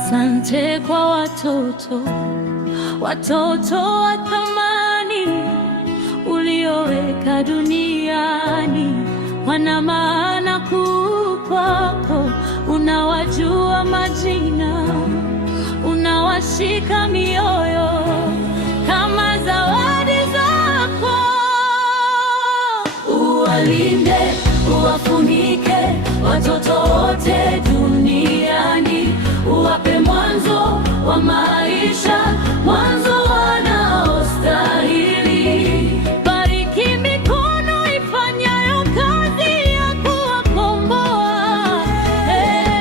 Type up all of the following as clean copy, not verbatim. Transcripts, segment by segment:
Asante kwa watoto wa thamani ulioweka duniani. Wana maana kuu kwako, unawajua majina, unawashika mioyo kama zawadi zako. Uwalinde, uwafunike watoto wote duniani, uwape mwanzo wa maisha, mwanzo wanaostahili. Bariki mikono ifanyayo kazi ya kuwakomboa.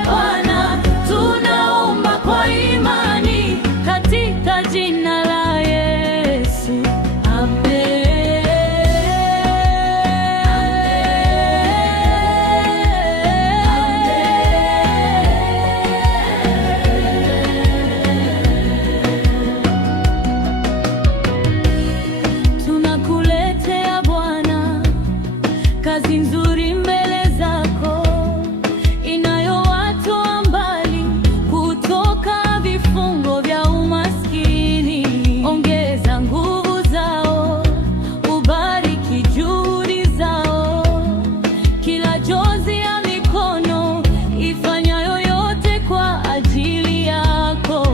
Bwana, tunaomba kwa imani katika jina la Yesu. Amen. Kazi nzuri mbele zako, inayowatoa mbali kutoka vifungo vya umaskini. Ongeza nguvu zao, ubariki juhudi zao, kila jozi ya mikono ifanyayo yote kwa ajili yako.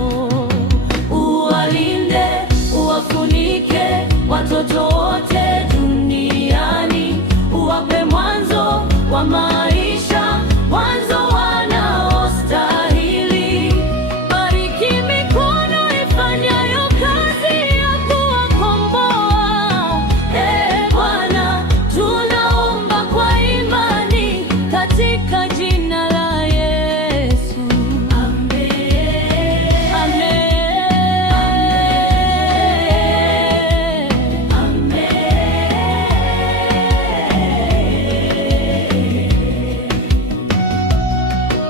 Uwalinde, uwafunike watoto wote duniani, uwape mwanzo wa maisha, mwanzo wanaostahili. Bariki mikono ifanyayo kazi ya kuwakomboa. Bwana, tunaomba kwa imani katika jina la Yesu. Amen. Amen.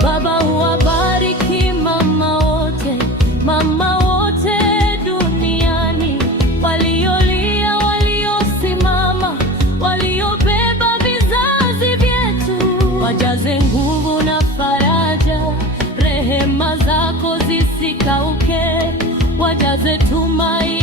Baba, uwabariki mama wote duniani, waliolia, waliosimama, waliobeba vizazi vyetu. Wajaze nguvu na faraja, rehema zako zisikauke, wajaze tumaini